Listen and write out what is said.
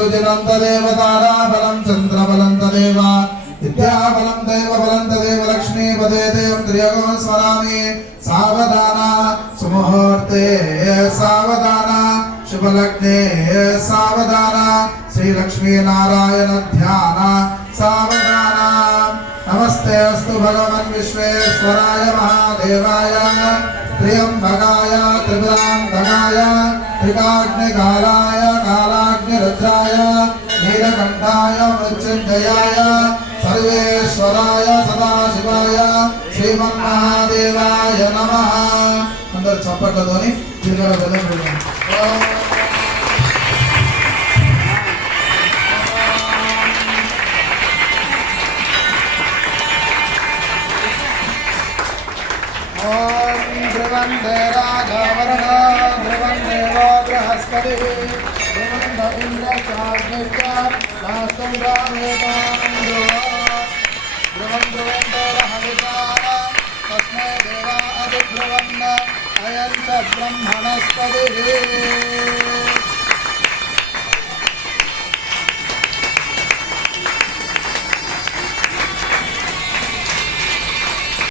सुजिनं तदेव ताराबलं चन्द्रबलं तदेव विद्याबलं दैवबलं तदेव लक्ष्मीपदे देवं त्रियोगं स्मरामि सावधाना सुमुहूर्ते सावधाना शुभलग्ने सावधाना श्रीलक्ष्मी नारायण ध्यान सावधाना नमस्ते अस्तु भगवन् विश्वेश्वराय महादेवाय त्र्यंबकाय त्रिपुरांतकाय त्रिकाग्निकालाय कालाग्निरुद्राय नीलकंठाय मृत्युंजयाय सर्वेश्वराय सदाशिवाय श्रीमन्महादेवाय नमः। अंदर चप्पटलतोनी जिगरा बदल ध्रुवंदे राजवरणा ध्रुवंदेवो बृहस्पतिः ध्रुवंद इन्द्रश्चाग्निश्च नास्तं रामेतां ध्रुवं ध्रुवन्ते रहविषाः तस्मै देवा अधिध्रुवन् अयं च ब्रह्मणस्पतिः।